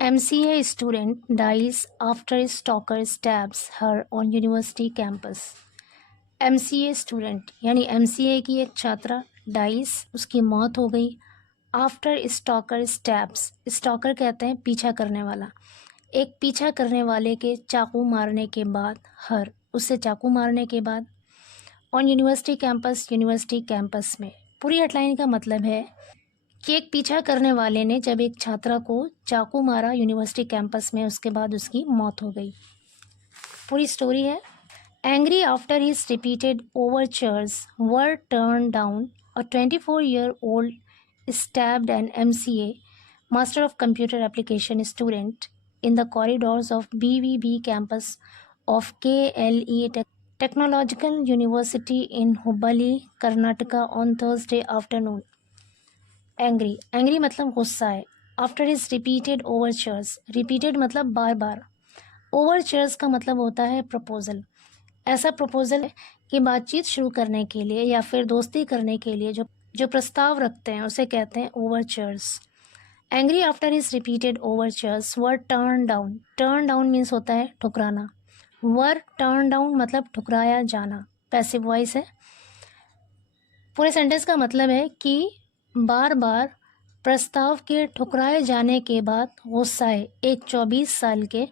MCA student dies after stalker stabs her on university campus. MCA student यानी MCA की एक छात्रा dice, उसकी मौत हो गई आफ्टर स्टॉकर स्टैब्स। स्टॉकर कहते हैं पीछा करने वाला। एक पीछा करने वाले के चाकू मारने के बाद, हर उससे चाकू मारने के बाद, on university campus, university campus में। पूरी हेडलाइन का मतलब है कि एक पीछा करने वाले ने जब एक छात्रा को चाकू मारा यूनिवर्सिटी कैंपस में, उसके बाद उसकी मौत हो गई। पूरी स्टोरी है। Angry after his repeated overtures were turned down, a 24-year-old stabbed an MCA, Master of Computer Application student in the corridors of BVB campus of KLE Technological University in Hubballi, Karnataka on Thursday afternoon. Angry मतलब गुस्सा है। After his repeated ओवरचर्स, repeated मतलब बार बार, ओवरचर्स का मतलब होता है proposal. ऐसा proposal कि बातचीत शुरू करने के लिए या फिर दोस्ती करने के लिए जो प्रस्ताव रखते हैं उसे कहते हैं overtures. Angry after his repeated overtures were turn down. Turn down means होता है ठुकराना। वर टर्न डाउन मतलब ठुकराया जाना, पैसिव वॉइस है। पूरे सेंटेंस का मतलब है कि बार बार प्रस्ताव के ठुकराए जाने के बाद गुस्साए एक 24 साल के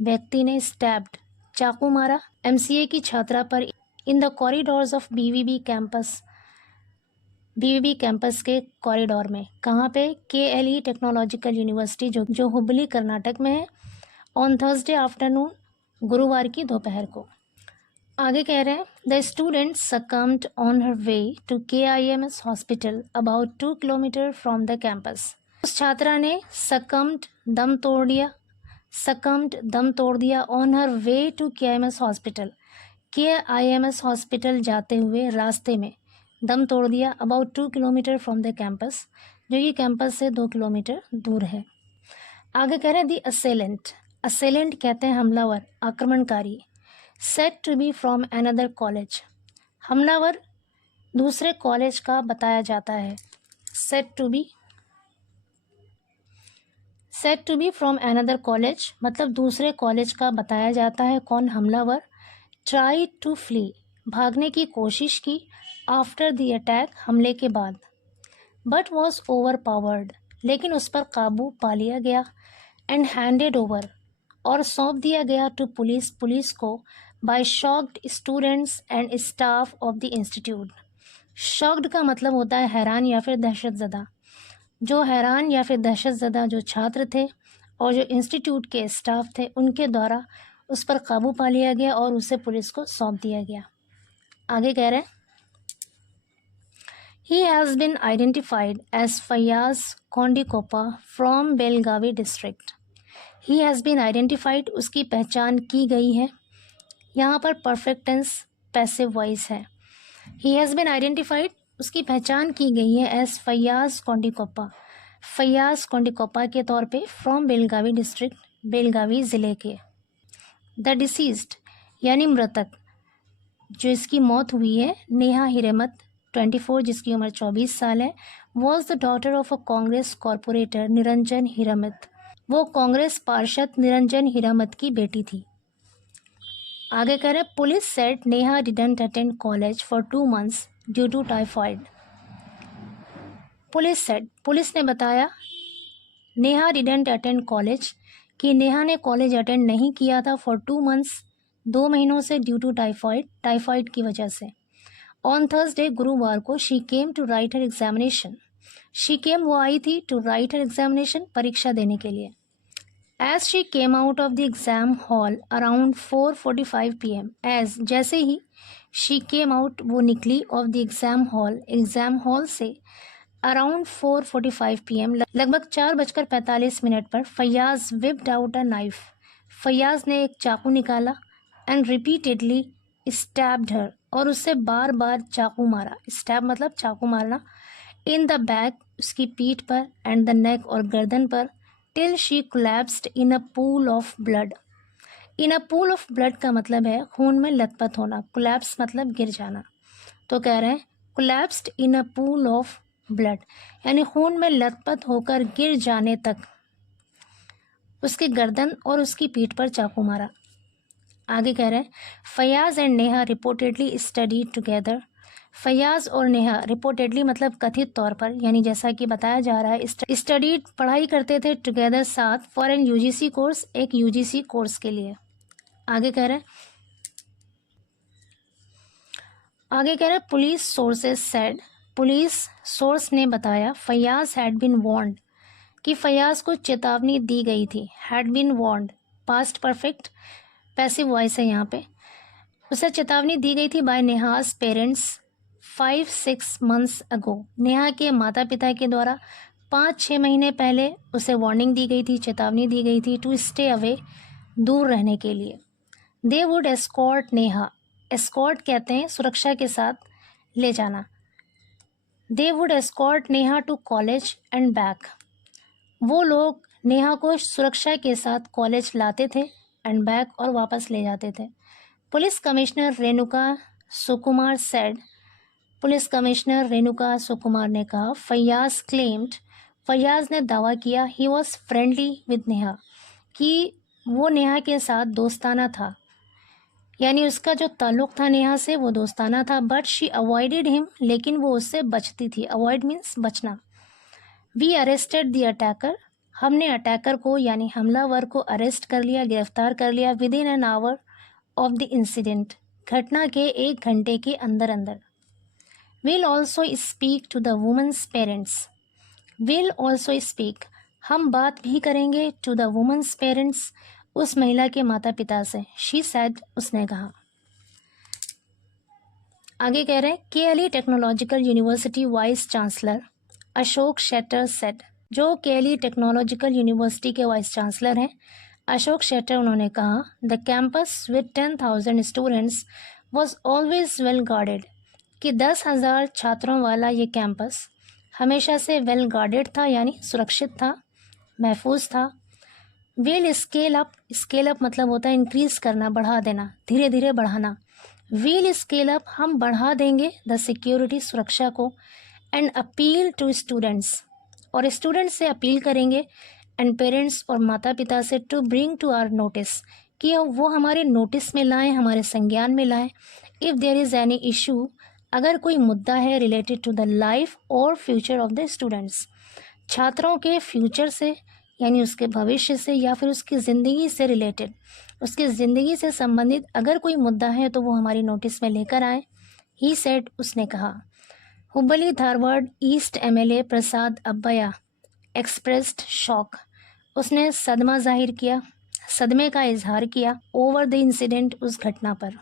व्यक्ति ने स्टैब्ड, चाकू मारा, MCA की छात्रा पर in the corridors of BVB campus, BVB campus के कॉरिडोर में। कहाँ पे? KLE टेक्नोलॉजिकल यूनिवर्सिटी जो हुबली कर्नाटक में है। ऑन थर्सडे आफ्टरनून, गुरुवार की दोपहर को। आगे कह रहे हैं the student succumbed on her way to KIMS hospital about 2 kilometre from the campus. उस छात्रा ने succumbed दम तोड़ दिया, succumbed दम तोड़ दिया on her way to KIMS hospital, KIMS hospital जाते हुए रास्ते में दम तोड़ दिया about 2 kilometre from the campus, जो कि कैंपस से 2 किलोमीटर दूर है। आगे कह रहे हैं दी असेलेंट, असेलेंट कहते हैं हमलावर, आक्रमणकारी। Said to be from another college, हमलावर दूसरे कॉलेज का बताया जाता है। Said to be from another college मतलब दूसरे कॉलेज का बताया जाता है। कौन? हमलावर। ट्राई टू फ्ली, भागने की कोशिश की। आफ्टर द अटैक, हमले के बाद। बट वॉज ओवर पावर्ड, लेकिन उस पर काबू पा लिया गया। एंड हैंडेड ओवर, और सौंप दिया गया टू पुलिस, पुलिस को, by shocked students and staff of the institute. Shocked का मतलब होता है हैरान या फिर दहशतज़दा। जो हैरान या फिर दहशतज़दा जो छात्र थे और जो इंस्टीट्यूट के स्टाफ थे, उनके द्वारा उस पर काबू पा लिया गया और उसे पुलिस को सौंप दिया गया। आगे कह रहे हैं He has been identified as Fayaz Kondikopa from Belgavi district. He has been identified, उसकी पहचान की गई है। यहाँ पर परफेक्ट टेंस पैसिव वॉइस है। He has been identified, उसकी पहचान की गई है एज फैयाज कोंडिकोपा, फैयाज कोंडिकोपा के तौर पे, फ्रॉम बेलगावी डिस्ट्रिक्ट, बेलगावी ज़िले के। द डिसीज्ड यानी मृतक, जो इसकी मौत हुई है, नेहा हिरेमत 24, जिसकी उम्र 24 साल है, was the daughter of a Congress corporator Niranjan Hiramat, वो कांग्रेस पार्षद निरंजन हिरामत की बेटी थी। आगे कह रहे police said Neha didn't attend college for 2 months due to typhoid. Police said, police ने बताया, नेहा डिडंट अटेंड कॉलेज, कि नेहा ने कॉलेज अटेंड नहीं किया था, फॉर 2 months 2 महीनों से, ड्यू टू टाइफाइड, टाइफाइड की वजह से। ऑन थर्सडे, गुरुवार को, she came to write her examination, she came वो आई थी, टू राइट हर एग्जामिनेशन परीक्षा देने के लिए। As she came out of the exam hall around 4:45 PM, as जैसे ही, शी केम आउट वो निकली, of the exam hall, exam hall से, अराउंड 4:45 PM लगभग 4:45 पर, Faiyaz whipped out a knife, Faiyaz ने एक चाकू निकाला, एंड रिपीटेडली स्टैब्ड हर, और उससे बार बार चाकू मारा। स्टैब मतलब चाकू मारना। इन द बैक, उसकी पीठ पर, एंड द नेक और गर्दन पर, till she collapsed in a pool of blood. In a pool of blood का मतलब है खून में लथपथ होना, कोलैप्स मतलब गिर जाना। तो कह रहे हैं collapsed in a pool of blood, यानी खून में लथपथ होकर गिर जाने तक। उसकी गर्दन और उसकी पीठ पर चाकू मारा। आगे कह रहे हैं Fayaz and Neha reportedly study together. Fayaz और नेहा रिपोर्टेडली मतलब कथित तौर पर, यानी जैसा कि बताया जा रहा है, स्टडी पढ़ाई करते थे टुगेदर साथ फॉर एन यूजीसी कोर्स, एक यूजीसी कोर्स के लिए। आगे कह रहे हैं police sources said, police source ने बताया फयाज हैड बीन वार्न्ड, कि फयाज को चेतावनी दी गई थी। Had been warned past perfect passive voice है यहाँ पे। उसे चेतावनी दी गई थी by Neha's parents 5-6 months ago, Neha के माता पिता के द्वारा 5-6 महीने पहले उसे वार्निंग दी गई थी, चेतावनी दी गई थी टू स्टे अवे, दूर रहने के लिए। They would escort Neha, escort कहते हैं सुरक्षा के साथ ले जाना। They would escort Neha to college and back, वो लोग नेहा को सुरक्षा के साथ कॉलेज लाते थे एंड बैक और वापस ले जाते थे। पुलिस कमिश्नर रेणुका सुकुमार सेड, पुलिस कमिश्नर रेणुका सुकुमार ने कहा फयाज क्लेम्ड, फयाज ने दावा किया he was friendly with Neha, कि वो नेहा के साथ दोस्ताना था, यानी उसका जो ताल्लुक़ था नेहा से वो दोस्ताना था। बट शी अवॉइडेड हिम, लेकिन वो उससे बचती थी। अवॉइड मीन्स बचना। वी अरेस्टेड द अटैकर, हमने अटैकर को यानी हमलावर को अरेस्ट कर लिया, गिरफ्तार कर लिया within an hour of the incident, घटना के 1 घंटे के अंदर अंदर। Will also speak to the women's parents, will also speak हम बात भी करेंगे टू द वुमेन्स पेरेंट्स, उस महिला के माता पिता से। शी सेड उसने कहा। आगे कह रहे हैं KLE technological university vice chancellor Ashok shutter said, जो केएलई टेक्नोलॉजिकल यूनिवर्सिटी के वाइस चांसलर हैं अशोक शेटर, उन्होंने कहा the campus with 10,000 students was always well guarded, कि 10,000 छात्रों वाला ये कैंपस हमेशा से वेल गार्डेड था, यानी सुरक्षित था, महफूज था। विल स्केल अप मतलब होता है इंक्रीज करना, बढ़ा देना, धीरे धीरे बढ़ाना। विल स्केल अप हम बढ़ा देंगे द सिक्योरिटी सुरक्षा को, एंड अपील टू स्टूडेंट्स और स्टूडेंट्स से अपील करेंगे, एंड पेरेंट्स और माता पिता से to bring to our notice, कि वो हमारे नोटिस में लाएं, हमारे संज्ञान में लाएं। If there is any issue, अगर कोई मुद्दा है रिलेटेड टू द लाइफ और फ्यूचर ऑफ द स्टूडेंट्स, छात्रों के फ्यूचर से यानी उसके भविष्य से या फिर उसकी ज़िंदगी से रिलेटेड, उसकी ज़िंदगी से संबंधित अगर कोई मुद्दा है तो वो हमारी नोटिस में लेकर आए। ही सेड उसने कहा। हुबली धारवाड़ ईस्ट एमएलए प्रसाद अब्बया एक्सप्रेस्ड शॉक, उसने सदमा जाहिर किया, सदमे का इजहार किया ओवर द इंसिडेंट, उस घटना पर।